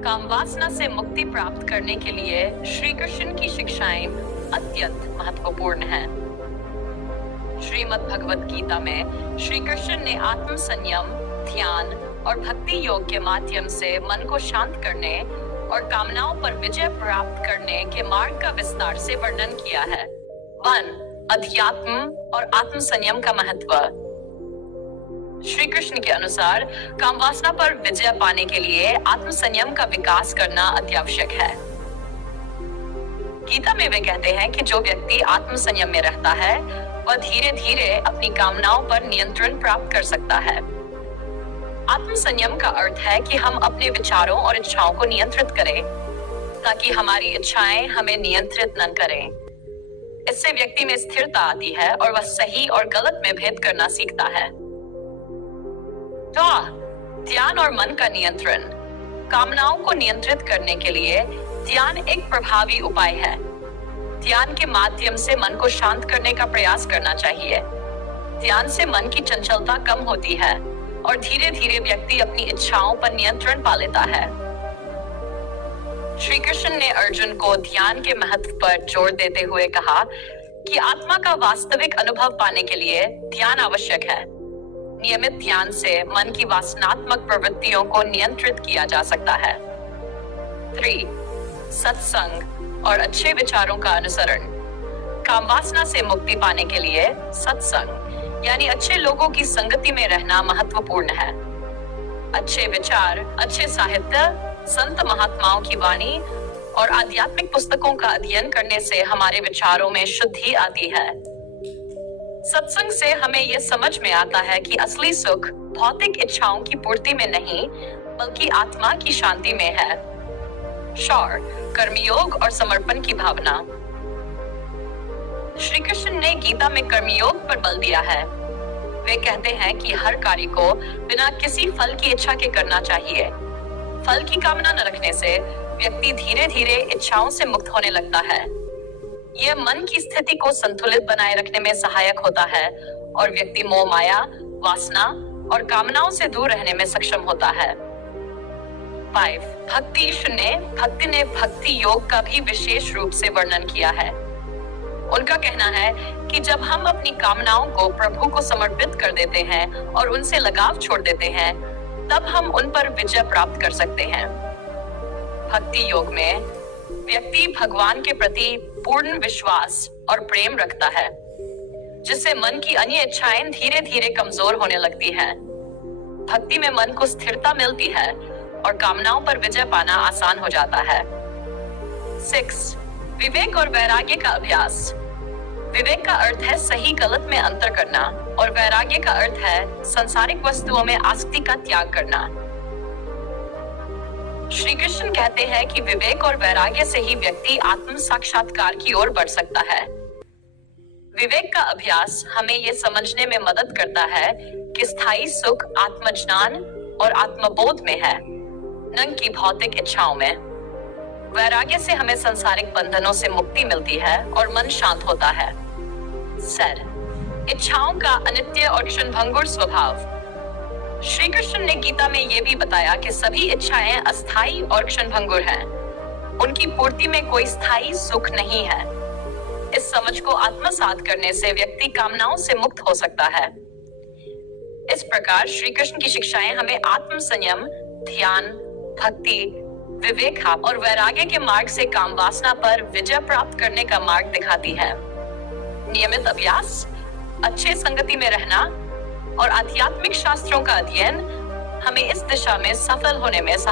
काम वासना से मुक्ति प्राप्त करने के लिए श्री कृष्ण की शिक्षाएं अत्यंत महत्वपूर्ण हैं। श्रीमद् भगवत गीता में श्री कृष्ण ने आत्म संयम, ध्यान और भक्ति योग के माध्यम से मन को शांत करने और कामनाओं पर विजय प्राप्त करने के मार्ग का विस्तार से वर्णन किया है। 1. अध्यात्म और आत्म संयम का महत्व। श्री कृष्ण के अनुसार काम वासना पर विजय पाने के लिए आत्म संयम का विकास करना अत्यावश्यक है। गीता में वे कहते हैं कि जो व्यक्ति आत्म संयम में रहता है वह धीरे धीरे अपनी कामनाओं पर नियंत्रण प्राप्त कर सकता है। आत्म संयम का अर्थ है कि हम अपने विचारों और इच्छाओं को नियंत्रित करें ताकि हमारी इच्छाएं हमें नियंत्रित न करें। इससे व्यक्ति में स्थिरता आती है और वह सही और गलत में भेद करना सीखता है। ध्यान और मन का नियंत्रण। कामनाओं को नियंत्रित करने के लिए ध्यान एक प्रभावी उपाय है। ध्यान के माध्यम से मन को शांत करने का प्रयास करना चाहिए। ध्यान से मन की चंचलता कम होती है और धीरे धीरे व्यक्ति अपनी इच्छाओं पर नियंत्रण पा लेता है। श्री कृष्ण ने अर्जुन को ध्यान के महत्व पर जोर देते हुए कहा कि आत्मा का वास्तविक अनुभव पाने के लिए ध्यान आवश्यक है। नियमित ध्यान से मन की वासनात्मक प्रवृत्तियों को नियंत्रित किया जा सकता है। 3. सत्संग और अच्छे विचारों का अनुसरण। काम वासना से मुक्ति पाने के लिए सत्संग यानी अच्छे लोगों की संगति में रहना महत्वपूर्ण है। अच्छे विचार, अच्छे साहित्य, संत महात्माओं की वाणी और आध्यात्मिक पुस्तकों का अध्ययन करने से हमारे विचारों में शुद्धि आती है। सत्संग से हमें यह समझ में आता है कि असली सुख भौतिक इच्छाओं की पूर्ति में नहीं बल्कि आत्मा की शांति में है। शौर्य, कर्मयोग और समर्पण की भावना। श्री कृष्ण ने गीता में कर्मयोग पर बल दिया है। वे कहते हैं कि हर कार्य को बिना किसी फल की इच्छा के करना चाहिए। फल की कामना न रखने से व्यक्ति धीरे धीरे इच्छाओं से मुक्त होने लगता है। यह मन की स्थिति को संतुलित बनाए रखने में सहायक होता है और व्यक्ति मोह माया, वासना और कामनाओं से दूर रहने में सक्षम होता है। 5. भक्ति ने भक्ति योग का भी विशेष रूप से वर्णन किया है। उनका कहना है कि जब हम अपनी कामनाओं को प्रभु को समर्पित कर देते हैं और उनसे लगाव छोड़ देते हैं, तब हम उन पर विजय प्राप्त कर सकते हैं। भक्ति योग में व्यक्ति भगवान के प्रति पूर्ण विश्वास और प्रेम रखता है, जिससे मन की अन्य इच्छाएं धीरे धीरे कमजोर होने लगती हैं। भक्ति में मन को स्थिरता मिलती है और कामनाओं पर विजय पाना आसान हो जाता है। 6. विवेक और वैराग्य का अभ्यास। विवेक का अर्थ है सही गलत में अंतर करना और वैराग्य का अर्थ है सांसारिक वस्तुओं में आसक्ति का त्याग करना। श्री कृष्ण कहते हैं कि विवेक और वैराग्य से ही व्यक्ति आत्म साक्षात्कार की ओर बढ़ सकता है। विवेक का अभ्यास हमें यह समझने में मदद करता है कि स्थायी सुख आत्मज्ञान और आत्मबोध में है, न कि भौतिक इच्छाओं में। वैराग्य से हमें सांसारिक बंधनों से मुक्ति मिलती है और मन शांत होता है। इच्छाओं का अनित्य और क्षणभंगुर स्वभाव। श्री कृष्ण ने गीता में यह भी बताया कि सभी इच्छाएं अस्थायी और क्षणभंगुर हैं। उनकी पूर्ति में कोई स्थायी सुख नहीं है। इस समझ को आत्मसात करने से व्यक्ति कामनाओं से मुक्त हो सकता है। इस प्रकार श्री कृष्ण की शिक्षाएं हमें आत्म संयम, ध्यान, भक्ति, विवेक और वैराग्य के मार्ग से काम वासना पर विजय प्राप्त करने का मार्ग दिखाती है। नियमित अभ्यास, अच्छे संगति में रहना और आध्यात्मिक शास्त्रों का अध्ययन हमें इस दिशा में सफल होने में